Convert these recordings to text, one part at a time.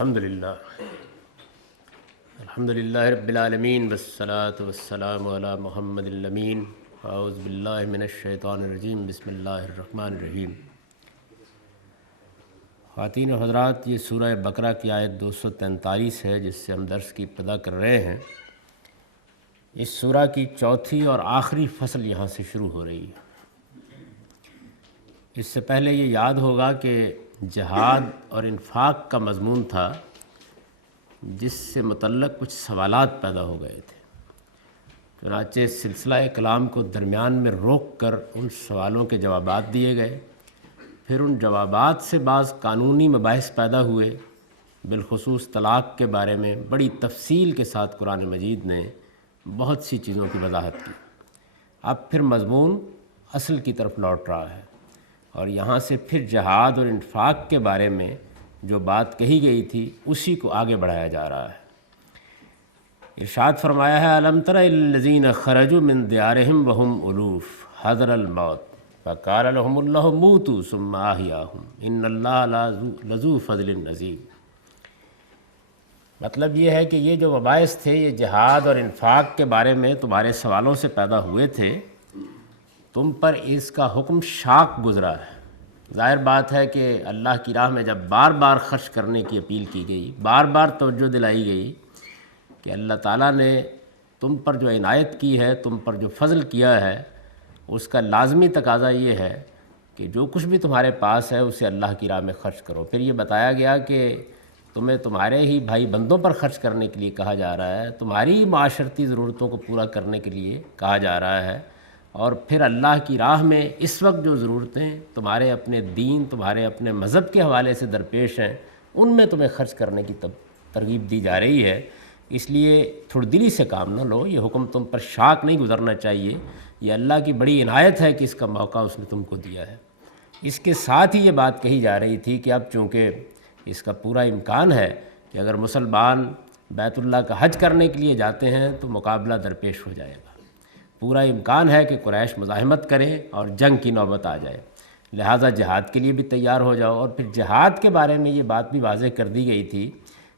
الحمدللہ رب العالمین والصلاة والسلام علی محمد الامین اعوذ باللہ من الشیطان الرجیم بسم اللہ الرحمن الرحیم۔ خواتین و حضرات، یہ سورہ بقرہ کی آیت 243 ہے جس سے ہم درس کی ابتدا کر رہے ہیں۔ اس سورہ کی چوتھی اور آخری فصل یہاں سے شروع ہو رہی ہے۔ اس سے پہلے یہ یاد ہوگا کہ جہاد اور انفاق کا مضمون تھا، جس سے متعلق کچھ سوالات پیدا ہو گئے تھے۔ چنانچہ سلسلہ کلام کو درمیان میں روک کر ان سوالوں کے جوابات دیے گئے، پھر ان جوابات سے بعض قانونی مباحث پیدا ہوئے، بالخصوص طلاق کے بارے میں بڑی تفصیل کے ساتھ قرآن مجید نے بہت سی چیزوں کی وضاحت کی۔ اب پھر مضمون اصل کی طرف لوٹ رہا ہے، اور یہاں سے پھر جہاد اور انفاق کے بارے میں جو بات کہی گئی تھی اسی کو آگے بڑھایا جا رہا ہے۔ ارشاد فرمایا ہے، الم تر الی الذین خرجوا من دیارہم وہم الوف حذر الموت فقال لهم اللہ موتوا ثم احیاہم ان اللہ لذو فضل عظیم۔ مطلب یہ ہے کہ یہ جو مباحث تھے، یہ جہاد اور انفاق کے بارے میں تمہارے سوالوں سے پیدا ہوئے تھے، تم پر اس کا حکم شاق گزرا ہے۔ ظاہر بات ہے کہ اللہ کی راہ میں جب بار بار خرچ کرنے کی اپیل کی گئی، بار بار توجہ دلائی گئی کہ اللہ تعالیٰ نے تم پر جو عنایت کی ہے، تم پر جو فضل کیا ہے، اس کا لازمی تقاضا یہ ہے کہ جو کچھ بھی تمہارے پاس ہے اسے اللہ کی راہ میں خرچ کرو۔ پھر یہ بتایا گیا کہ تمہیں تمہارے ہی بھائی بندوں پر خرچ کرنے کے لیے کہا جا رہا ہے، تمہاری معاشرتی ضرورتوں کو پورا کرنے کے لیے کہا جا رہا ہے، اور پھر اللہ کی راہ میں اس وقت جو ضرورتیں تمہارے اپنے دین، تمہارے اپنے مذہب کے حوالے سے درپیش ہیں، ان میں تمہیں خرچ کرنے کی ترغیب دی جا رہی ہے۔ اس لیے تھوڑی دلی سے کام نہ لو، یہ حکم تم پر شاق نہیں گزرنا چاہیے، یہ اللہ کی بڑی عنایت ہے کہ اس کا موقع اس نے تم کو دیا ہے۔ اس کے ساتھ ہی یہ بات کہی جا رہی تھی کہ اب چونکہ اس کا پورا امکان ہے کہ اگر مسلمان بیت اللہ کا حج کرنے کے لیے جاتے ہیں تو مقابلہ درپیش ہو جائے گا، پورا امکان ہے کہ قریش مزاحمت کریں اور جنگ کی نوبت آ جائے، لہٰذا جہاد کے لیے بھی تیار ہو جاؤ۔ اور پھر جہاد کے بارے میں یہ بات بھی واضح کر دی گئی تھی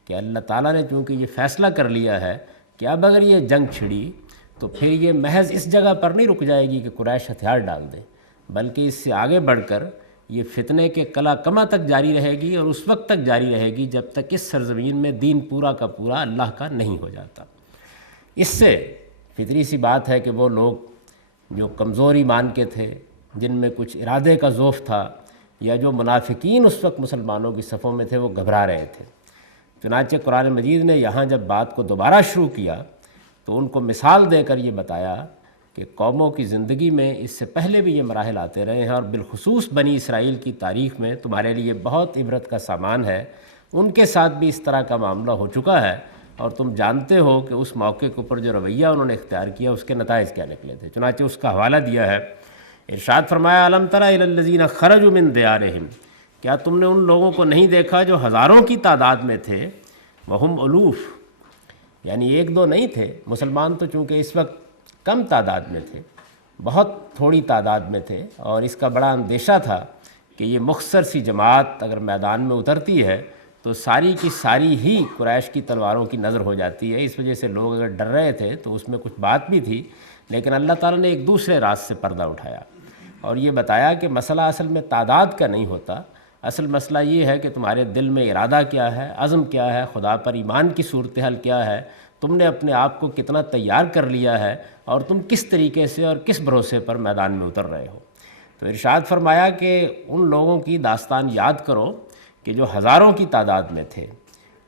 کہ اللہ تعالیٰ نے چونکہ یہ فیصلہ کر لیا ہے کہ اب اگر یہ جنگ چھڑی تو پھر یہ محض اس جگہ پر نہیں رک جائے گی کہ قریش ہتھیار ڈال دیں، بلکہ اس سے آگے بڑھ کر یہ فتنے کے کلا کما تک جاری رہے گی، اور اس وقت تک جاری رہے گی جب تک اس سرزمین میں دین پورا کا پورا اللہ کا نہیں ہو جاتا۔ اس سے فطری سی بات ہے کہ وہ لوگ جو کمزور ایمان کے تھے، جن میں کچھ ارادے کا ضعف تھا، یا جو منافقین اس وقت مسلمانوں کی صفوں میں تھے، وہ گھبرا رہے تھے۔ چنانچہ قرآن مجید نے یہاں جب بات کو دوبارہ شروع کیا تو ان کو مثال دے کر یہ بتایا کہ قوموں کی زندگی میں اس سے پہلے بھی یہ مراحل آتے رہے ہیں، اور بالخصوص بنی اسرائیل کی تاریخ میں تمہارے لیے بہت عبرت کا سامان ہے۔ ان کے ساتھ بھی اس طرح کا معاملہ ہو چکا ہے، اور تم جانتے ہو کہ اس موقع کے اوپر جو رویہ انہوں نے اختیار کیا اس کے نتائج کیا نکلے تھے۔ چنانچہ اس کا حوالہ دیا ہے، ارشاد فرمایا، الم تر الی الذین خرجوا من دیارہم، کیا تم نے ان لوگوں کو نہیں دیکھا جو ہزاروں کی تعداد میں تھے، وہم الوف، یعنی ایک دو نہیں تھے۔ مسلمان تو چونکہ اس وقت کم تعداد میں تھے، بہت تھوڑی تعداد میں تھے، اور اس کا بڑا اندیشہ تھا کہ یہ مختصر سی جماعت اگر میدان میں اترتی ہے تو ساری کی ساری ہی قریش کی تلواروں کی نظر ہو جاتی ہے۔ اس وجہ سے لوگ اگر ڈر رہے تھے تو اس میں کچھ بات بھی تھی، لیکن اللہ تعالیٰ نے ایک دوسرے راز سے پردہ اٹھایا اور یہ بتایا کہ مسئلہ اصل میں تعداد کا نہیں ہوتا، اصل مسئلہ یہ ہے کہ تمہارے دل میں ارادہ کیا ہے، عزم کیا ہے، خدا پر ایمان کی صورتحال کیا ہے، تم نے اپنے آپ کو کتنا تیار کر لیا ہے، اور تم کس طریقے سے اور کس بھروسے پر میدان میں اتر رہے ہو۔ تو ارشاد فرمایا کہ ان لوگوں کی داستان یاد کرو کہ جو ہزاروں کی تعداد میں تھے،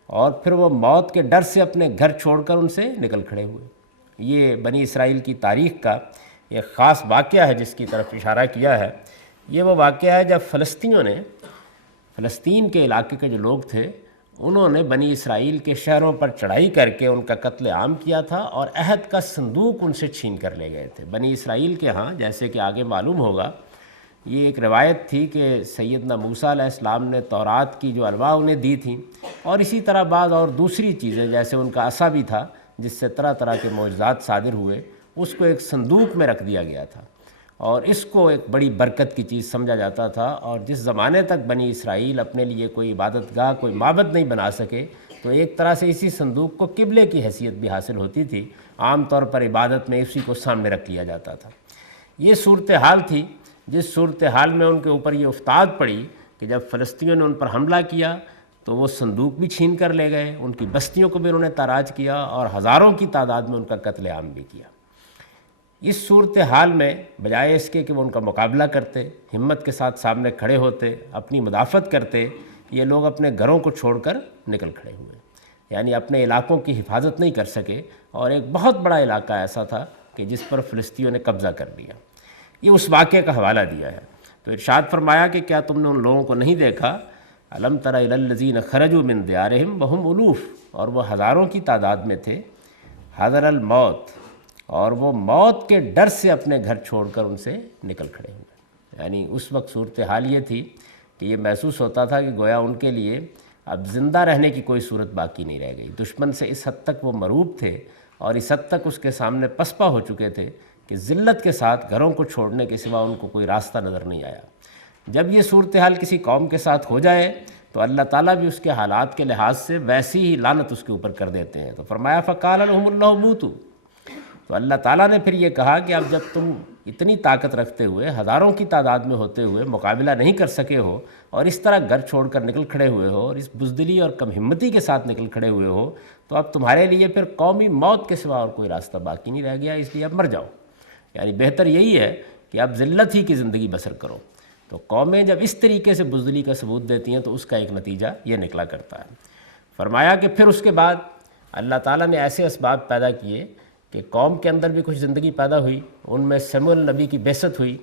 اور پھر وہ موت کے ڈر سے اپنے گھر چھوڑ کر ان سے نکل کھڑے ہوئے۔ یہ بنی اسرائیل کی تاریخ کا ایک خاص واقعہ ہے جس کی طرف اشارہ کیا ہے۔ یہ وہ واقعہ ہے جب فلسطین کے علاقے کے جو لوگ تھے، انہوں نے بنی اسرائیل کے شہروں پر چڑھائی کر کے ان کا قتل عام کیا تھا، اور عہد کا صندوق ان سے چھین کر لے گئے تھے۔ بنی اسرائیل کے ہاں، جیسے کہ آگے معلوم ہوگا، یہ ایک روایت تھی کہ سیدنا موسیٰ علیہ السلام نے تورات کی جو الواح انہیں دی تھیں، اور اسی طرح بعض اور دوسری چیزیں، جیسے ان کا عصا بھی تھا جس سے طرح طرح کے معجزات صادر ہوئے، اس کو ایک صندوق میں رکھ دیا گیا تھا، اور اس کو ایک بڑی برکت کی چیز سمجھا جاتا تھا، اور جس زمانے تک بنی اسرائیل اپنے لیے کوئی عبادت گاہ، کوئی معبد نہیں بنا سکے، تو ایک طرح سے اسی صندوق کو قبلے کی حیثیت بھی حاصل ہوتی تھی۔ عام طور پر عبادت میں اسی کو سامنے رکھ لیا جاتا تھا۔ یہ صورتحال تھی جس صورتحال میں ان کے اوپر یہ افتاد پڑی کہ جب فلسطینیوں نے ان پر حملہ کیا تو وہ صندوق بھی چھین کر لے گئے، ان کی بستیوں کو بھی انہوں نے تاراج کیا، اور ہزاروں کی تعداد میں ان کا قتل عام بھی کیا۔ اس صورتحال میں بجائے اس کے کہ وہ ان کا مقابلہ کرتے، ہمت کے ساتھ سامنے کھڑے ہوتے، اپنی مدافعت کرتے، یہ لوگ اپنے گھروں کو چھوڑ کر نکل کھڑے ہوئے، یعنی اپنے علاقوں کی حفاظت نہیں کر سکے، اور ایک بہت بڑا علاقہ ایسا تھا کہ جس پر فلسطینیوں نے قبضہ کر لیا۔ یہ اس واقعے کا حوالہ دیا ہے۔ تو ارشاد فرمایا کہ کیا تم نے ان لوگوں کو نہیں دیکھا، الم تر الی الذین خرجوا من دیارہم وہم الوف، اور وہ ہزاروں کی تعداد میں تھے، حذر الموت، اور وہ موت کے ڈر سے اپنے گھر چھوڑ کر ان سے نکل کھڑے ہوئے۔ یعنی اس وقت صورتحال یہ تھی کہ یہ محسوس ہوتا تھا کہ گویا ان کے لیے اب زندہ رہنے کی کوئی صورت باقی نہیں رہ گئی۔ دشمن سے اس حد تک وہ مرعوب تھے اور اس حد تک اس کے سامنے پسپا ہو چکے تھے کہ ذلت کے ساتھ گھروں کو چھوڑنے کے سوا ان کو کوئی راستہ نظر نہیں آیا۔ جب یہ صورتحال کسی قوم کے ساتھ ہو جائے تو اللہ تعالیٰ بھی اس کے حالات کے لحاظ سے ویسی ہی لعنت اس کے اوپر کر دیتے ہیں۔ تو فرمایا فقال لهم اللہ موتوا، تو اللہ تعالیٰ نے پھر یہ کہا کہ اب جب تم اتنی طاقت رکھتے ہوئے، ہزاروں کی تعداد میں ہوتے ہوئے مقابلہ نہیں کر سکے ہو، اور اس طرح گھر چھوڑ کر نکل کھڑے ہوئے ہو، اور اس بزدلی اور کم ہمتی کے ساتھ نکل کھڑے ہوئے ہو، تو اب تمہارے لیے پھر قومی موت کے سوا اور کوئی راستہ باقی نہیں رہ گیا، اس لیے اب مر جاؤ۔ یعنی بہتر یہی ہے کہ اب ذلت ہی کی زندگی بسر کرو۔ تو قومیں جب اس طریقے سے بزدلی کا ثبوت دیتی ہیں تو اس کا ایک نتیجہ یہ نکلا کرتا ہے۔ فرمایا کہ پھر اس کے بعد اللہ تعالیٰ نے ایسے اسباب پیدا کیے کہ قوم کے اندر بھی کچھ زندگی پیدا ہوئی۔ ان میں سموئیل نبی کی بعثت ہوئی،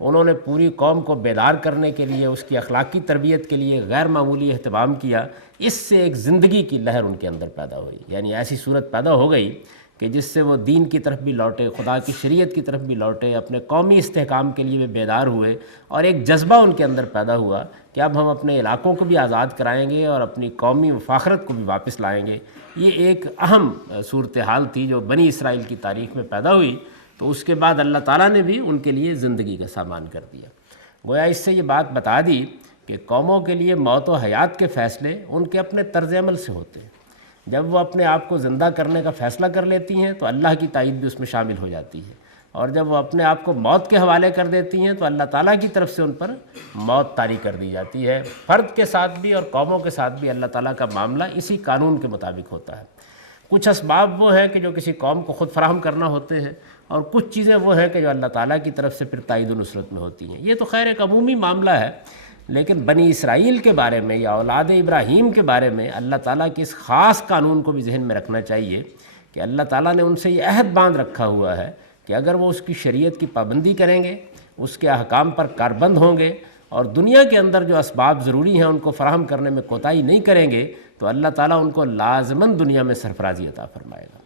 انہوں نے پوری قوم کو بیدار کرنے کے لیے، اس کی اخلاقی تربیت کے لیے غیر معمولی اہتمام کیا۔ اس سے ایک زندگی کی لہر ان کے اندر پیدا ہوئی، یعنی ایسی صورت پیدا ہو گئی کہ جس سے وہ دین کی طرف بھی لوٹے، خدا کی شریعت کی طرف بھی لوٹے، اپنے قومی استحکام کے لیے بھی بیدار ہوئے، اور ایک جذبہ ان کے اندر پیدا ہوا کہ اب ہم اپنے علاقوں کو بھی آزاد کرائیں گے اور اپنی قومی مفاخرت کو بھی واپس لائیں گے۔ یہ ایک اہم صورتحال تھی جو بنی اسرائیل کی تاریخ میں پیدا ہوئی۔ تو اس کے بعد اللہ تعالیٰ نے بھی ان کے لیے زندگی کا سامان کر دیا۔ گویا اس سے یہ بات بتا دی کہ قوموں کے لیے موت و حیات کے فیصلے ان کے اپنے طرز عمل سے ہوتے ہیں۔ جب وہ اپنے آپ کو زندہ کرنے کا فیصلہ کر لیتی ہیں تو اللہ کی تائید بھی اس میں شامل ہو جاتی ہے، اور جب وہ اپنے آپ کو موت کے حوالے کر دیتی ہیں تو اللہ تعالیٰ کی طرف سے ان پر موت طاری کر دی جاتی ہے۔ فرد کے ساتھ بھی اور قوموں کے ساتھ بھی اللہ تعالیٰ کا معاملہ اسی قانون کے مطابق ہوتا ہے۔ کچھ اسباب وہ ہیں کہ جو کسی قوم کو خود فراہم کرنا ہوتے ہیں، اور کچھ چیزیں وہ ہیں کہ جو اللہ تعالیٰ کی طرف سے پھر تائید و نصرت میں ہوتی ہیں۔ یہ تو خیر ایک عمومی معاملہ ہے، لیکن بنی اسرائیل کے بارے میں یا اولاد ابراہیم کے بارے میں اللہ تعالیٰ کے اس خاص قانون کو بھی ذہن میں رکھنا چاہیے کہ اللہ تعالیٰ نے ان سے یہ عہد باندھ رکھا ہوا ہے کہ اگر وہ اس کی شریعت کی پابندی کریں گے، اس کے احکام پر کاربند ہوں گے، اور دنیا کے اندر جو اسباب ضروری ہیں ان کو فراہم کرنے میں کوتاہی نہیں کریں گے، تو اللہ تعالیٰ ان کو لازماً دنیا میں سرفرازی عطا فرمائے گا۔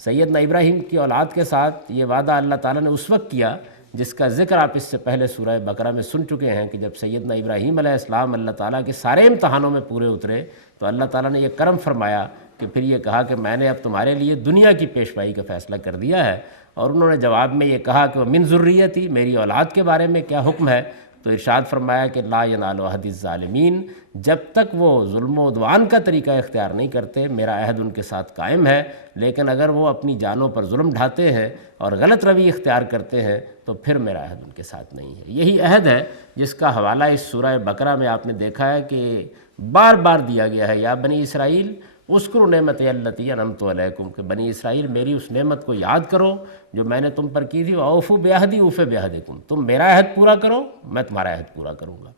سیدنا ابراہیم کی اولاد کے ساتھ یہ وعدہ اللہ تعالیٰ نے اس وقت کیا جس کا ذکر آپ اس سے پہلے سورہ بقرہ میں سن چکے ہیں کہ جب سیدنا ابراہیم علیہ السلام اللہ تعالیٰ کے سارے امتحانوں میں پورے اترے تو اللہ تعالیٰ نے یہ کرم فرمایا کہ پھر یہ کہا کہ میں نے اب تمہارے لیے دنیا کی پیشوائی کا فیصلہ کر دیا ہے، اور انہوں نے جواب میں یہ کہا کہ وہ من ذریتی، میری اولاد کے بارے میں کیا حکم ہے؟ تو ارشاد فرمایا کہ لا ینال عہد الظالمین، جب تک وہ ظلم و عدوان کا طریقہ اختیار نہیں کرتے میرا عہد ان کے ساتھ قائم ہے، لیکن اگر وہ اپنی جانوں پر ظلم ڈھاتے ہیں اور غلط روی اختیار کرتے ہیں تو پھر میرا عہد ان کے ساتھ نہیں ہے۔ یہی عہد ہے جس کا حوالہ اس سورہ بقرہ میں آپ نے دیکھا ہے کہ بار بار دیا گیا ہے، یا بنی اسرائیل اذکروا نعمتی التی انعمت علیکم، کہ بنی اسرائیل میری اس نعمت کو یاد کرو جو میں نے تم پر کی تھی، اوفوا بعہدی اوف بعہدکم، تم میرا عہد پورا کرو میں تمہارا عہد پورا کروں گا۔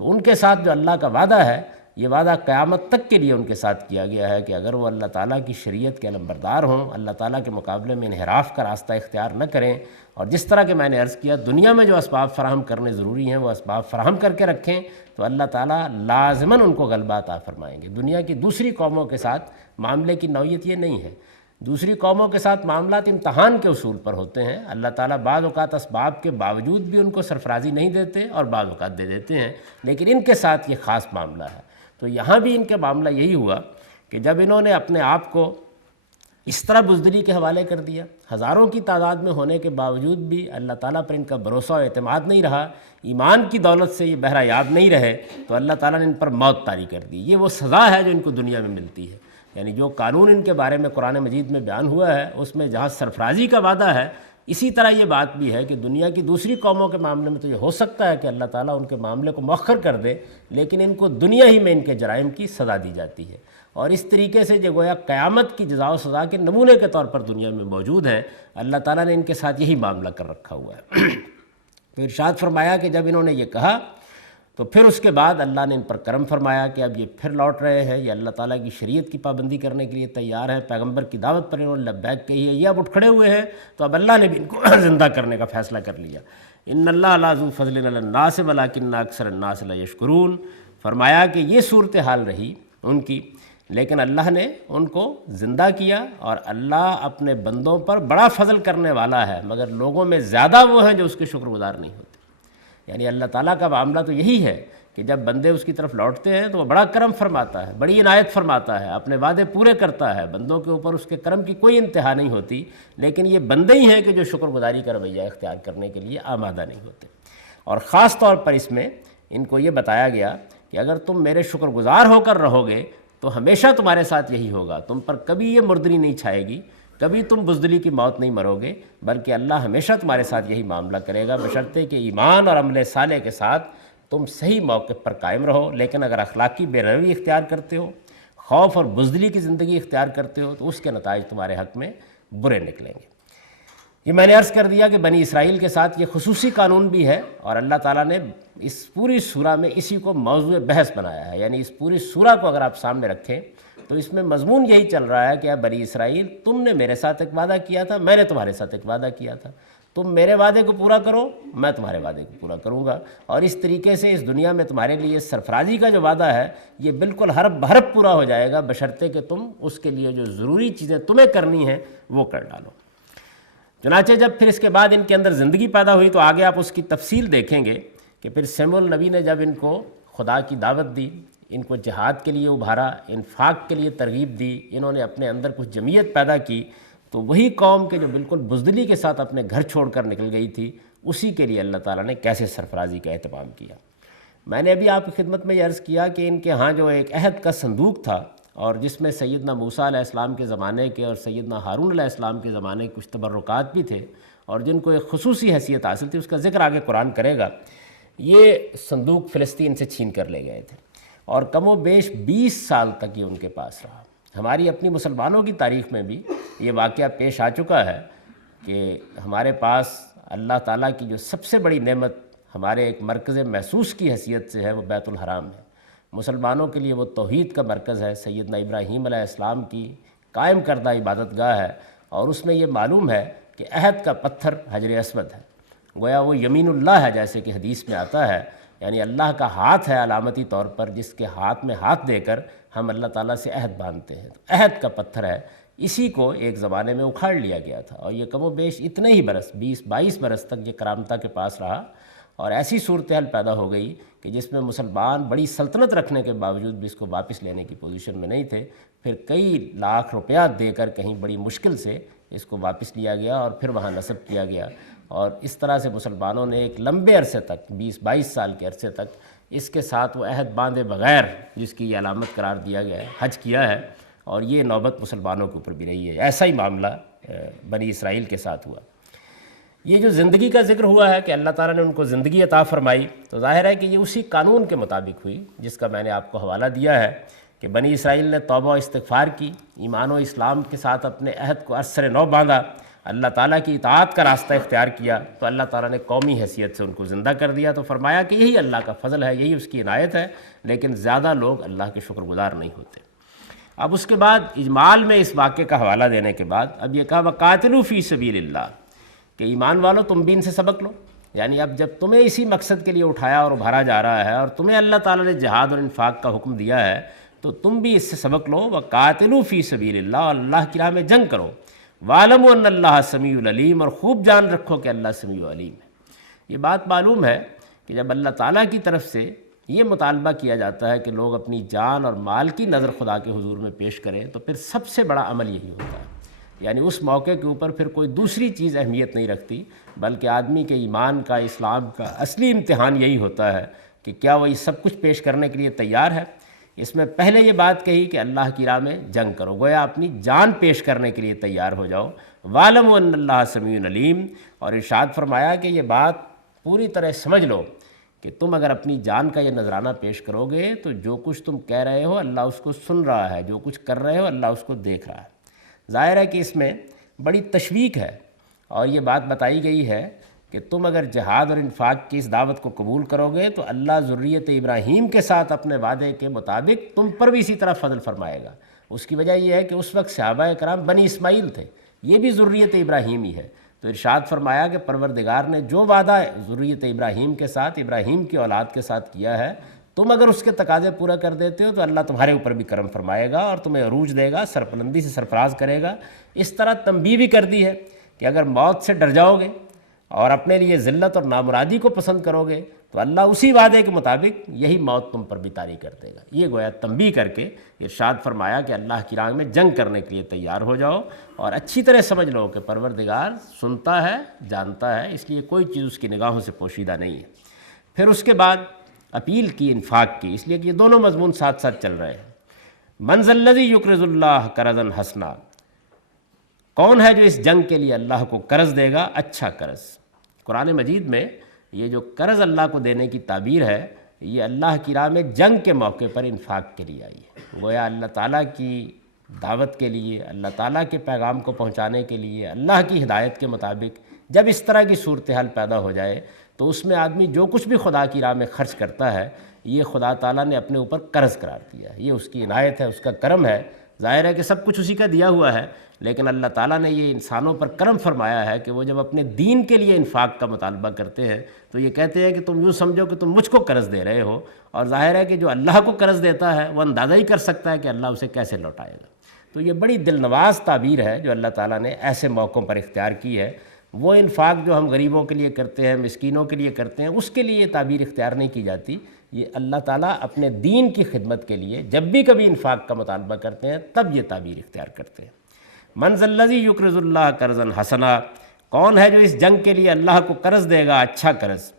تو ان کے ساتھ جو اللہ کا وعدہ ہے، یہ وعدہ قیامت تک کے لیے ان کے ساتھ کیا گیا ہے کہ اگر وہ اللہ تعالیٰ کی شریعت کے علمبردار ہوں، اللہ تعالیٰ کے مقابلے میں انحراف کا راستہ اختیار نہ کریں، اور جس طرح کہ میں نے عرض کیا دنیا میں جو اسباب فراہم کرنے ضروری ہیں وہ اسباب فراہم کر کے رکھیں، تو اللہ تعالیٰ لازماً ان کو غلبہ عطا فرمائیں گے۔ دنیا کی دوسری قوموں کے ساتھ معاملے کی نوعیت یہ نہیں ہے۔ دوسری قوموں کے ساتھ معاملات امتحان کے اصول پر ہوتے ہیں، اللہ تعالیٰ بعض اوقات اسباب کے باوجود بھی ان کو سرفرازی نہیں دیتے اور بعض اوقات دے دیتے ہیں، لیکن ان کے ساتھ یہ خاص معاملہ ہے۔ تو یہاں بھی ان کے معاملہ یہی ہوا کہ جب انہوں نے اپنے آپ کو اس طرح بزدلی کے حوالے کر دیا۔ ہزاروں کی تعداد میں ہونے کے باوجود بھی اللہ تعالیٰ پر ان کا بھروسہ و اعتماد نہیں رہا، ایمان کی دولت سے یہ بہرہ یاب نہیں رہے، تو اللہ تعالیٰ نے ان پر موت طاری کر دی۔ یہ وہ سزا ہے جو ان کو دنیا میں ملتی ہے۔ یعنی جو قانون ان کے بارے میں قرآن مجید میں بیان ہوا ہے، اس میں جہاں سرفرازی کا وعدہ ہے، اسی طرح یہ بات بھی ہے کہ دنیا کی دوسری قوموں کے معاملے میں تو یہ ہو سکتا ہے کہ اللہ تعالیٰ ان کے معاملے کو مؤخر کر دے، لیکن ان کو دنیا ہی میں ان کے جرائم کی سزا دی جاتی ہے۔ اور اس طریقے سے جو گویا قیامت کی جزا و سزا کے نمونے کے طور پر دنیا میں موجود ہیں، اللہ تعالیٰ نے ان کے ساتھ یہی معاملہ کر رکھا ہوا ہے۔ تو ارشاد فرمایا کہ جب انہوں نے یہ کہا تو پھر اس کے بعد اللہ نے ان پر کرم فرمایا کہ اب یہ پھر لوٹ رہے ہیں، یہ اللہ تعالیٰ کی شریعت کی پابندی کرنے کے لیے تیار ہیں، پیغمبر کی دعوت پر انہوں نے لبیک کہی ہے، یہ اب اٹھ کھڑے ہوئے ہیں، تو اب اللہ نے بھی ان کو زندہ کرنے کا فیصلہ کر لیا۔ ان اللہ لا ذو فضل علی الناس ولکن اکثر الناس لا یشکرون۔ فرمایا کہ یہ صورتحال رہی ان کی، لیکن اللہ نے ان کو زندہ کیا، اور اللہ اپنے بندوں پر بڑا فضل کرنے والا ہے، مگر لوگوں میں زیادہ وہ ہیں جو اس کے شکر گزار نہیں ہوتے۔ یعنی اللہ تعالیٰ کا معاملہ تو یہی ہے کہ جب بندے اس کی طرف لوٹتے ہیں تو وہ بڑا کرم فرماتا ہے، بڑی عنایت فرماتا ہے، اپنے وعدے پورے کرتا ہے، بندوں کے اوپر اس کے کرم کی کوئی انتہا نہیں ہوتی، لیکن یہ بندے ہی ہیں کہ جو شکر گزاری کا رویہ اختیار کرنے کے لیے آمادہ نہیں ہوتے۔ اور خاص طور پر اس میں ان کو یہ بتایا گیا کہ اگر تم میرے شکر گزار ہو کر رہو گے تو ہمیشہ تمہارے ساتھ یہی ہوگا، تم پر کبھی یہ مردنی نہیں چھائے گی، کبھی تم بزدلی کی موت نہیں مرو گے، بلکہ اللہ ہمیشہ تمہارے ساتھ یہی معاملہ کرے گا، بشرطے کہ ایمان اور عمل صالح کے ساتھ تم صحیح موقف پر قائم رہو۔ لیکن اگر اخلاقی بے روی اختیار کرتے ہو، خوف اور بزدلی کی زندگی اختیار کرتے ہو، تو اس کے نتائج تمہارے حق میں برے نکلیں گے۔ یہ میں نے عرض کر دیا کہ بنی اسرائیل کے ساتھ یہ خصوصی قانون بھی ہے، اور اللہ تعالیٰ نے اس پوری سورہ میں اسی کو موضوع بحث بنایا ہے۔ یعنی اس پوری سورہ کو اگر آپ سامنے رکھیں تو اس میں مضمون یہی چل رہا ہے کہ اے بنی اسرائیل، تم نے میرے ساتھ ایک وعدہ کیا تھا، میں نے تمہارے ساتھ ایک وعدہ کیا تھا، تم میرے وعدے کو پورا کرو، میں تمہارے وعدے کو پورا کروں گا، اور اس طریقے سے اس دنیا میں تمہارے لیے سرفرازی کا جو وعدہ ہے یہ بالکل حرف بحرف پورا ہو جائے گا، بشرطے کہ تم اس کے لیے جو ضروری چیزیں تمہیں کرنی ہیں وہ کر ڈالو۔ چنانچہ جب پھر اس کے بعد ان کے اندر زندگی پیدا ہوئی تو آگے آپ اس کی تفصیل دیکھیں گے کہ پھر سیموئیل نبی نے جب ان کو خدا کی دعوت دی، ان کو جہاد کے لیے ابھارا، انفاق کے لیے ترغیب دی، انہوں نے اپنے اندر کچھ جمعیت پیدا کی، تو وہی قوم کے جو بالکل بزدلی کے ساتھ اپنے گھر چھوڑ کر نکل گئی تھی، اسی کے لیے اللہ تعالیٰ نے کیسے سرفرازی کا اہتمام کیا۔ میں نے ابھی آپ کی خدمت میں یہ عرض کیا کہ ان کے ہاں جو ایک عہد کا صندوق تھا، اور جس میں سیدنا موسیٰ علیہ السلام کے زمانے کے اور سیدنا ہارون علیہ السلام کے زمانے کے کچھ تبرکات بھی تھے، اور جن کو ایک خصوصی حیثیت حاصل تھی، اس کا ذکر آگے قرآن کرے گا۔ یہ صندوق فلسطین سے چھین کر لے گئے تھے، اور کم و بیش 20 سال تک یہ ان کے پاس رہا۔ ہماری اپنی مسلمانوں کی تاریخ میں بھی یہ واقعہ پیش آ چکا ہے کہ ہمارے پاس اللہ تعالیٰ کی جو سب سے بڑی نعمت ہمارے ایک مرکز محسوس کی حیثیت سے ہے، وہ بیت الحرام ہے۔ مسلمانوں کے لیے وہ توحید کا مرکز ہے، سیدنا ابراہیم علیہ السلام کی قائم کردہ عبادت گاہ ہے، اور اس میں یہ معلوم ہے کہ عہد کا پتھر حجر اسود ہے، گویا وہ یمین اللہ ہے، جیسے کہ حدیث میں آتا ہے، یعنی اللہ کا ہاتھ ہے علامتی طور پر، جس کے ہاتھ میں ہاتھ دے کر ہم اللہ تعالیٰ سے عہد باندھتے ہیں، تو عہد کا پتھر ہے۔ اسی کو ایک زمانے میں اکھاڑ لیا گیا تھا، اور یہ کم و بیش اتنے ہی برس 20-22 برس تک یہ کرامتہ کے پاس رہا، اور ایسی صورتحال پیدا ہو گئی کہ جس میں مسلمان بڑی سلطنت رکھنے کے باوجود بھی اس کو واپس لینے کی پوزیشن میں نہیں تھے۔ پھر کئی لاکھ روپیہ دے کر کہیں بڑی مشکل سے اس کو واپس لیا گیا، اور پھر وہاں نصب کیا گیا، اور اس طرح سے مسلمانوں نے ایک لمبے عرصے تک 20-22 سال کے عرصے تک اس کے ساتھ وہ عہد باندھے بغیر، جس کی یہ علامت قرار دیا گیا ہے، حج کیا ہے، اور یہ نوبت مسلمانوں کے اوپر بھی رہی ہے۔ ایسا ہی معاملہ بنی اسرائیل کے ساتھ ہوا۔ یہ جو زندگی کا ذکر ہوا ہے کہ اللہ تعالیٰ نے ان کو زندگی عطا فرمائی، تو ظاہر ہے کہ یہ اسی قانون کے مطابق ہوئی جس کا میں نے آپ کو حوالہ دیا ہے کہ بنی اسرائیل نے توبہ و استغفار کی، ایمان و اسلام کے ساتھ اپنے عہد کو ازسر نو باندھا، اللہ تعالیٰ کی اطاعت کا راستہ اختیار کیا، تو اللہ تعالیٰ نے قومی حیثیت سے ان کو زندہ کر دیا۔ تو فرمایا کہ یہی اللہ کا فضل ہے، یہی اس کی عنایت ہے، لیکن زیادہ لوگ اللہ کے شکر گزار نہیں ہوتے۔ اب اس کے بعد اجمال میں اس واقعے کا حوالہ دینے کے بعد اب یہ کہا وَقَاتِلُوا فِي سَبِيلِ اللَّهِ کہ ایمان والو تم بھی ان سے سبق لو۔ یعنی اب جب تمہیں اسی مقصد کے لیے اٹھایا اور ابھارا جا رہا ہے، اور تمہیں اللہ تعالیٰ نے جہاد اور انفاق کا حکم دیا ہے، تو تم بھی اس سے سبق لو۔ وَقَاتِلُوا فِي سَبِيلِ اللَّهِ، اور اللہ کی راہ میں جنگ کرو۔ وَاعْلَمُوا أَنَّ اللَّهَ سَمِيعٌ عَلِيمٌ، اور خوب جان رکھو کہ اللہ سمیع و علیم ہے۔ یہ بات معلوم ہے کہ جب اللہ تعالیٰ کی طرف سے یہ مطالبہ کیا جاتا ہے کہ لوگ اپنی جان اور مال کی نظر خدا کے حضور میں پیش کریں، تو پھر سب سے بڑا عمل یہی ہوتا ہے یعنی اس موقع کے اوپر پھر کوئی دوسری چیز اہمیت نہیں رکھتی، بلکہ آدمی کے ایمان کا، اسلام کا اصلی امتحان یہی ہوتا ہے کہ کیا وہ یہ سب کچھ پیش کرنے کے لیے تیار ہے۔ اس میں پہلے یہ بات کہی کہ اللہ کی راہ میں جنگ کرو، گویا اپنی جان پیش کرنے کے لیے تیار ہو جاؤ۔ وَاعْلَمُوا أَنَّ اللَّهَ سَمِيعٌ عَلِيمٌ، اور ارشاد فرمایا کہ یہ بات پوری طرح سمجھ لو کہ تم اگر اپنی جان کا یہ نذرانہ پیش کرو گے تو جو کچھ تم کہہ رہے ہو اللہ اس کو سن رہا ہے، جو کچھ کر رہے ہو اللہ اس کو دیکھ رہا ہے۔ ظاہر ہے کہ اس میں بڑی تشویق ہے، اور یہ بات بتائی گئی ہے کہ تم اگر جہاد اور انفاق کی اس دعوت کو قبول کرو گے تو اللہ ذریت ابراہیم کے ساتھ اپنے وعدے کے مطابق تم پر بھی اسی طرح فضل فرمائے گا۔ اس کی وجہ یہ ہے کہ اس وقت صحابہ کرام بنی اسماعیل تھے، یہ بھی ذریت ابراہیم ہی ہے، تو ارشاد فرمایا کہ پروردگار نے جو وعدہ ذریت ابراہیم کے ساتھ، ابراہیم کی اولاد کے ساتھ کیا ہے، تم اگر اس کے تقاضے پورا کر دیتے ہو تو اللہ تمہارے اوپر بھی کرم فرمائے گا اور تمہیں عروج دے گا، سربلندی سے سرفراز کرے گا۔ اس طرح تنبیہ بھی کر دی ہے کہ اگر موت سے ڈر جاؤ گے اور اپنے لیے ذلت اور نامرادی کو پسند کرو گے تو اللہ اسی وعدے کے مطابق یہی موت تم پر بھی طاری کر دے گا۔ یہ گویا تنبیہ کر کے ارشاد فرمایا کہ اللہ کی راہ میں جنگ کرنے کے لیے تیار ہو جاؤ، اور اچھی طرح سمجھ لو کہ پروردگار سنتا ہے، جانتا ہے، اس لیے کوئی چیز اس کی نگاہوں سے پوشیدہ نہیں ہے۔ پھر اس کے بعد اپیل کی انفاق کی، اس لیے کہ یہ دونوں مضمون ساتھ ساتھ چل رہے ہیں۔ من ذا الذی یقرض اللہ قرضا حسنا، کون ہے جو اس جنگ کے لیے اللہ کو قرض دے گا، اچھا قرض۔ قرآن مجید میں یہ جو قرض اللہ کو دینے کی تعبیر ہے، یہ اللہ کی راہ میں جنگ کے موقع پر انفاق کے لیے آئی ہے۔ گویا اللہ تعالیٰ کی دعوت کے لیے، اللہ تعالیٰ کے پیغام کو پہنچانے کے لیے، اللہ کی ہدایت کے مطابق جب اس طرح کی صورتحال پیدا ہو جائے تو اس میں آدمی جو کچھ بھی خدا کی راہ میں خرچ کرتا ہے یہ خدا تعالیٰ نے اپنے اوپر قرض قرار دیا ہے، یہ اس کی عنایت ہے، اس کا کرم ہے۔ ظاہر ہے کہ سب کچھ اسی کا دیا ہوا ہے، لیکن اللہ تعالیٰ نے یہ انسانوں پر کرم فرمایا ہے کہ وہ جب اپنے دین کے لیے انفاق کا مطالبہ کرتے ہیں تو یہ کہتے ہیں کہ تم یوں سمجھو کہ تم مجھ کو قرض دے رہے ہو، اور ظاہر ہے کہ جو اللہ کو قرض دیتا ہے وہ اندازہ ہی کر سکتا ہے کہ اللہ اسے کیسے لوٹائے گا۔ تو یہ بڑی دل نواز تعبیر ہے جو اللہ تعالیٰ نے ایسے موقعوں پر اختیار کی ہے۔ وہ انفاق جو ہم غریبوں کے لیے کرتے ہیں، مسکینوں کے لیے کرتے ہیں، اس کے لیے یہ تعبیر اختیار نہیں کی جاتی۔ یہ اللہ تعالیٰ اپنے دین کی خدمت کے لیے جب بھی کبھی انفاق کا مطالبہ کرتے ہیں تب یہ تعبیر اختیار کرتے ہیں۔ من ذا الذی یقرض اللہ قرضا حسنا، کون ہے جو اس جنگ کے لیے اللہ کو قرض دے گا، اچھا قرض۔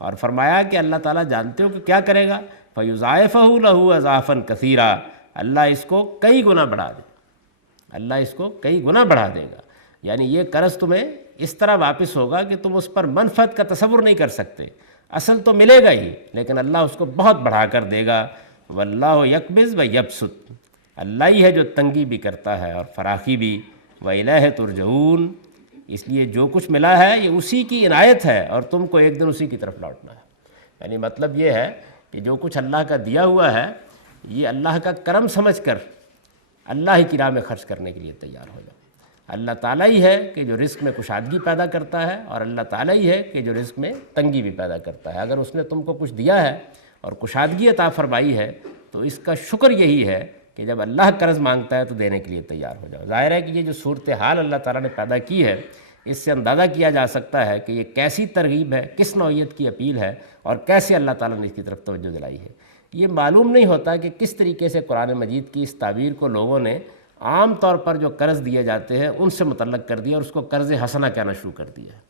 اور فرمایا کہ اللہ تعالیٰ جانتے ہو کہ کیا کرے گا، فیضاعفہ لہ اضعافا کثیرا، اللہ اس کو کئی گنا بڑھا دے، اللہ اس کو کئی گنا بڑھا دے گا۔ یعنی یہ قرض تمہیں اس طرح واپس ہوگا کہ تم اس پر منفعت کا تصور نہیں کر سکتے، اصل تو ملے گا ہی لیکن اللہ اس کو بہت بڑھا کر دے گا۔ واللہ یقبض و یبسط، اللہ ہی ہے جو تنگی بھی کرتا ہے اور فراخی بھی۔ وإلیہ ترجعون، اس لیے جو کچھ ملا ہے یہ اسی کی عنایت ہے اور تم کو ایک دن اسی کی طرف لوٹنا ہے۔ یعنی مطلب یہ ہے کہ جو کچھ اللہ کا دیا ہوا ہے یہ اللہ کا کرم سمجھ کر اللہ ہی کی راہ میں خرچ کرنے کے لیے تیار ہو جاؤ۔ اللہ تعالیٰ ہی ہے کہ جو رزق میں کشادگی پیدا کرتا ہے، اور اللہ تعالیٰ ہی ہے کہ جو رزق میں تنگی بھی پیدا کرتا ہے۔ اگر اس نے تم کو کچھ دیا ہے اور کشادگی عطا فرمائی ہے تو اس کا شکر یہی ہے کہ جب اللہ قرض مانگتا ہے تو دینے کے لیے تیار ہو جاؤ۔ ظاہر ہے کہ یہ جو صورتحال اللہ تعالیٰ نے پیدا کی ہے اس سے اندازہ کیا جا سکتا ہے کہ یہ کیسی ترغیب ہے، کس نوعیت کی اپیل ہے، اور کیسے اللہ تعالیٰ نے اس کی طرف توجہ دلائی ہے۔ یہ معلوم نہیں ہوتا کہ کس طریقے سے قرآن مجید کی اس تعبیر کو لوگوں نے عام طور پر جو قرض دیے جاتے ہیں ان سے متعلق کر دیا اور اس کو قرض حسنہ کہنا شروع کر دیا ہے۔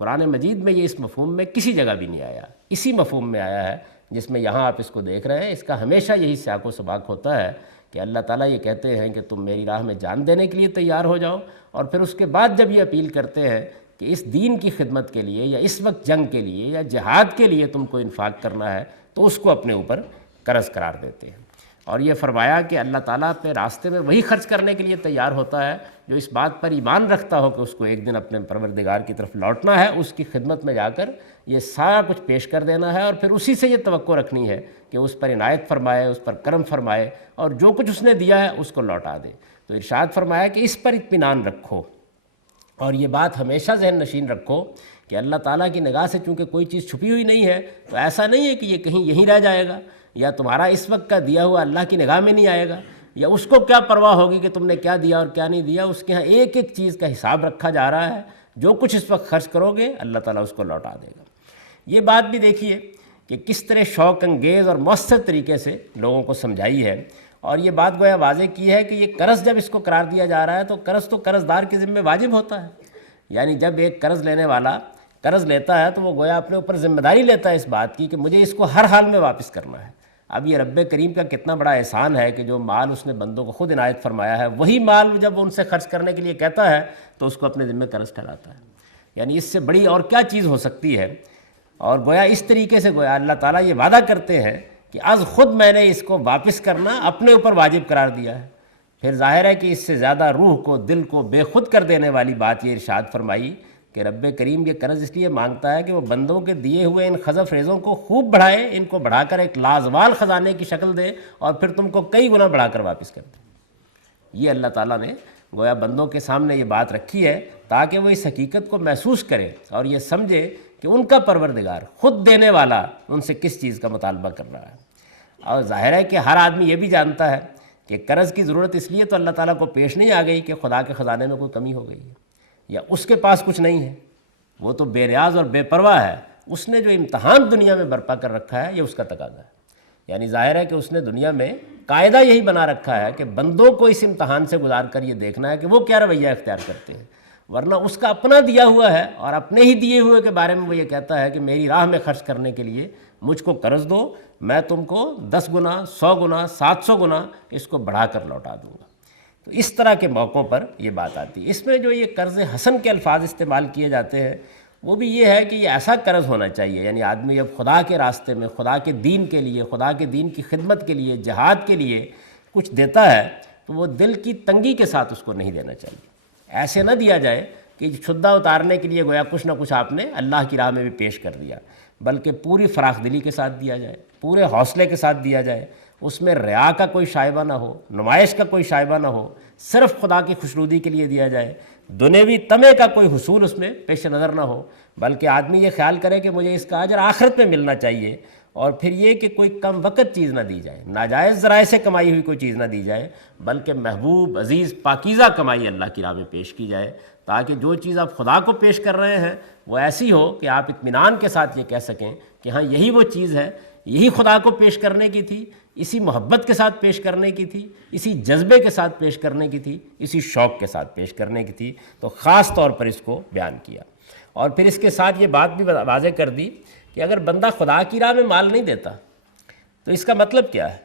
قرآن مجید میں یہ اس مفہوم میں کسی جگہ بھی نہیں آیا، اسی مفہوم میں آیا ہے جس میں یہاں آپ اس کو دیکھ رہے ہیں۔ اس کا ہمیشہ یہی سیاق و سباق ہوتا ہے کہ اللہ تعالیٰ یہ کہتے ہیں کہ تم میری راہ میں جان دینے کے لیے تیار ہو جاؤ، اور پھر اس کے بعد جب یہ اپیل کرتے ہیں کہ اس دین کی خدمت کے لیے یا اس وقت جنگ کے لیے یا جہاد کے لیے تم کو انفاق کرنا ہے تو اس کو اپنے اوپر قرض قرار دیتے ہیں۔ اور یہ فرمایا کہ اللہ تعالیٰ پہ راستے میں وہی خرچ کرنے کے لیے تیار ہوتا ہے جو اس بات پر ایمان رکھتا ہو کہ اس کو ایک دن اپنے پروردگار کی طرف لوٹنا ہے، اس کی خدمت میں جا کر یہ سارا کچھ پیش کر دینا ہے، اور پھر اسی سے یہ توقع رکھنی ہے کہ اس پر عنایت فرمائے، اس پر کرم فرمائے، اور جو کچھ اس نے دیا ہے اس کو لوٹا دے۔ تو ارشاد فرمایا کہ اس پر اطمینان رکھو، اور یہ بات ہمیشہ ذہن نشین رکھو کہ اللہ تعالیٰ کی نگاہ سے چونکہ کوئی چیز چھپی ہوئی نہیں ہے تو ایسا نہیں ہے کہ یہ کہیں یہیں رہ جائے گا، یا تمہارا اس وقت کا دیا ہوا اللہ کی نگاہ میں نہیں آئے گا، یا اس کو کیا پرواہ ہوگی کہ تم نے کیا دیا اور کیا نہیں دیا۔ اس کے ہاں ایک ایک چیز کا حساب رکھا جا رہا ہے، جو کچھ اس وقت خرچ کرو گے اللہ تعالیٰ اس کو لوٹا دے گا۔ یہ بات بھی دیکھیے کہ کس طرح شوق انگیز اور مؤثر طریقے سے لوگوں کو سمجھائی ہے، اور یہ بات گویا واضح کی ہے کہ یہ قرض جب اس کو قرار دیا جا رہا ہے تو قرض دار کے ذمہ واجب ہوتا ہے. یعنی جب ایک قرض لینے والا قرض لیتا ہے تو وہ گویا اپنے اوپر ذمہ داری لیتا ہے اس بات کی کہ مجھے اس کو ہر حال میں واپس کرنا ہے. اب یہ رب کریم کا کتنا بڑا احسان ہے کہ جو مال اس نے بندوں کو خود عنایت فرمایا ہے وہی مال جب ان سے خرچ کرنے کے لیے کہتا ہے تو اس کو اپنے ذمہ قرض ٹھہراتا ہے. یعنی اس سے بڑی اور کیا چیز ہو سکتی ہے. اور گویا اس طریقے سے گویا اللہ تعالیٰ یہ وعدہ کرتے ہیں کہ از خود میں نے اس کو واپس کرنا اپنے اوپر واجب قرار دیا ہے. پھر ظاہر ہے کہ اس سے زیادہ روح کو دل کو بے خود کر دینے والی بات یہ ارشاد فرمائی کہ رب کریم یہ قرض اس لیے مانگتا ہے کہ وہ بندوں کے دیے ہوئے ان خزف ریزوں کو خوب بڑھائے, ان کو بڑھا کر ایک لازوال خزانے کی شکل دے اور پھر تم کو کئی گنا بڑھا کر واپس کر دے. یہ اللہ تعالیٰ نے گویا بندوں کے سامنے یہ بات رکھی ہے تاکہ وہ اس حقیقت کو محسوس کرے اور یہ سمجھے کہ ان کا پروردگار خود دینے والا ان سے کس چیز کا مطالبہ کر رہا ہے. اور ظاہر ہے کہ ہر آدمی یہ بھی جانتا ہے کہ قرض کی ضرورت اس لیے تو اللہ تعالیٰ کو پیش نہیں آ گئی کہ خدا کے خزانے میں کوئی کمی ہو گئی ہے یا اس کے پاس کچھ نہیں ہے. وہ تو بے نیاز اور بے پرواہ ہے. اس نے جو امتحان دنیا میں برپا کر رکھا ہے یہ اس کا تقاضا ہے. یعنی ظاہر ہے کہ اس نے دنیا میں قاعدہ یہی بنا رکھا ہے کہ بندوں کو اس امتحان سے گزار کر یہ دیکھنا ہے کہ وہ کیا رویہ اختیار کرتے ہیں, ورنہ اس کا اپنا دیا ہوا ہے اور اپنے ہی دیے ہوئے کے بارے میں وہ یہ کہتا ہے کہ میری راہ میں خرچ کرنے کے لیے مجھ کو قرض دو, میں تم کو 10 گنا 100 گنا 700 گنا اس کو بڑھا کر لوٹا دوں گا. تو اس طرح کے موقعوں پر یہ بات آتی ہے. اس میں جو یہ قرض حسن کے الفاظ استعمال کیے جاتے ہیں وہ بھی یہ ہے کہ یہ ایسا قرض ہونا چاہیے, یعنی آدمی اب خدا کے راستے میں خدا کے دین کے لیے خدا کے دین کی خدمت کے لیے جہاد کے لیے کچھ دیتا ہے تو وہ دل کی تنگی کے ساتھ اس کو نہیں دینا چاہیے. ایسے نہ دیا جائے کہ چھدا اتارنے کے لیے گویا کچھ نہ کچھ آپ نے اللہ کی راہ میں بھی پیش کر دیا, بلکہ پوری فراخ دلی کے ساتھ دیا جائے, پورے حوصلے کے ساتھ دیا جائے. اس میں ریا کا کوئی شائبہ نہ ہو, نمائش کا کوئی شائبہ نہ ہو, صرف خدا کی خوشنودی کے لیے دیا جائے. دنیوی طمع کا کوئی حصول اس میں پیش نظر نہ ہو, بلکہ آدمی یہ خیال کرے کہ مجھے اس کا اجر آخرت میں ملنا چاہیے. اور پھر یہ کہ کوئی کم وقت چیز نہ دی جائے, ناجائز ذرائع سے کمائی ہوئی کوئی چیز نہ دی جائے, بلکہ محبوب عزیز پاکیزہ کمائی اللہ کی راہ میں پیش کی جائے, تاکہ جو چیز آپ خدا کو پیش کر رہے ہیں وہ ایسی ہو کہ آپ اطمینان کے ساتھ یہ کہہ سکیں کہ ہاں یہی وہ چیز ہے, یہی خدا کو پیش کرنے کی تھی, اسی محبت کے ساتھ پیش کرنے کی تھی, اسی جذبے کے ساتھ پیش کرنے کی تھی, اسی شوق کے ساتھ پیش کرنے کی تھی. تو خاص طور پر اس کو بیان کیا. اور پھر اس کے ساتھ یہ بات بھی واضح کر دی کہ اگر بندہ خدا کی راہ میں مال نہیں دیتا تو اس کا مطلب کیا ہے.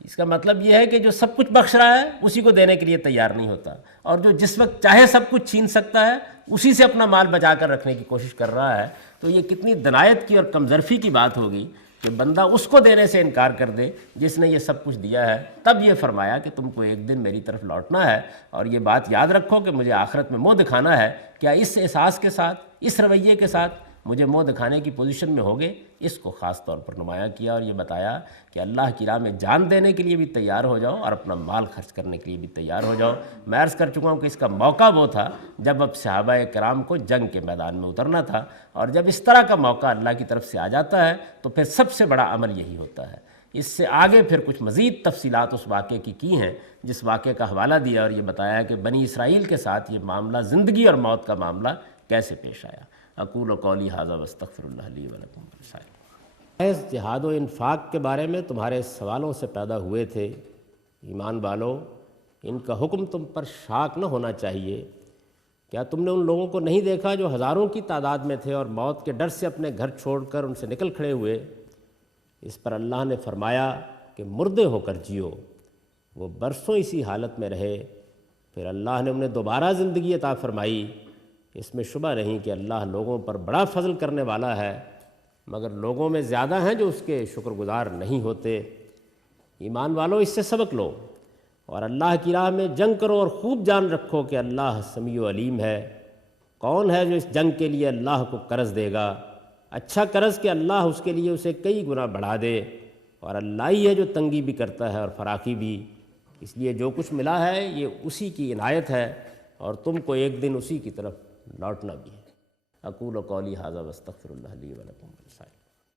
اس کا مطلب یہ ہے کہ جو سب کچھ بخش رہا ہے اسی کو دینے کے لیے تیار نہیں ہوتا, اور جو جس وقت چاہے سب کچھ چھین سکتا ہے اسی سے اپنا مال بچا کر رکھنے کی کوشش کر رہا ہے. تو یہ کتنی دنایت کی اور کمظرفی کی بات ہوگی کہ بندہ اس کو دینے سے انکار کر دے جس نے یہ سب کچھ دیا ہے. تب یہ فرمایا کہ تم کو ایک دن میری طرف لوٹنا ہے, اور یہ بات یاد رکھو کہ مجھے آخرت میں منہ دکھانا ہے. کیا اس احساس کے ساتھ, اس رویے کے ساتھ مجھے منہ دکھانے کی پوزیشن میں ہوگے؟ اس کو خاص طور پر نمایاں کیا اور یہ بتایا کہ اللہ کی راہ میں جان دینے کے لیے بھی تیار ہو جاؤ اور اپنا مال خرچ کرنے کے لیے بھی تیار ہو جاؤ. میں عرض کر چکا ہوں کہ اس کا موقع وہ تھا جب اب صحابہ کرام کو جنگ کے میدان میں اترنا تھا, اور جب اس طرح کا موقع اللہ کی طرف سے آ جاتا ہے تو پھر سب سے بڑا عمل یہی ہوتا ہے. اس سے آگے پھر کچھ مزید تفصیلات اس واقعے کی ہیں جس واقعے کا حوالہ دیا اور یہ بتایا کہ بنی اسرائیل کے ساتھ یہ معاملہ زندگی اور موت کا معاملہ کیسے پیش آیا. اقول قولی ھذا واستغفر اللہ لی ولکم ولسائر. جہاد و انفاق کے بارے میں تمہارے سوالوں سے پیدا ہوئے تھے. ایمان والو, ان کا حکم تم پر شاق نہ ہونا چاہیے. کیا تم نے ان لوگوں کو نہیں دیکھا جو ہزاروں کی تعداد میں تھے اور موت کے ڈر سے اپنے گھر چھوڑ کر ان سے نکل کھڑے ہوئے؟ اس پر اللہ نے فرمایا کہ مردے ہو کر جیو. وہ برسوں اسی حالت میں رہے, پھر اللہ نے انہیں دوبارہ زندگی عطا فرمائی. اس میں شبہ نہیں کہ اللہ لوگوں پر بڑا فضل کرنے والا ہے, مگر لوگوں میں زیادہ ہیں جو اس کے شکر گزار نہیں ہوتے. ایمان والو, اس سے سبق لو اور اللہ کی راہ میں جنگ کرو اور خوب جان رکھو کہ اللہ سمیع و علیم ہے. کون ہے جو اس جنگ کے لیے اللہ کو قرض دے گا؟ اچھا قرض کہ اللہ اس کے لیے اسے کئی گنا بڑھا دے, اور اللہ ہی ہے جو تنگی بھی کرتا ہے اور فراخی بھی. اس لیے جو کچھ ملا ہے یہ اسی کی عنایت ہے, اور تم کو ایک دن اسی کی طرف لوٹنا بھی ہے. اقول قولی ھذا واستغفر اللہ لی ولکم.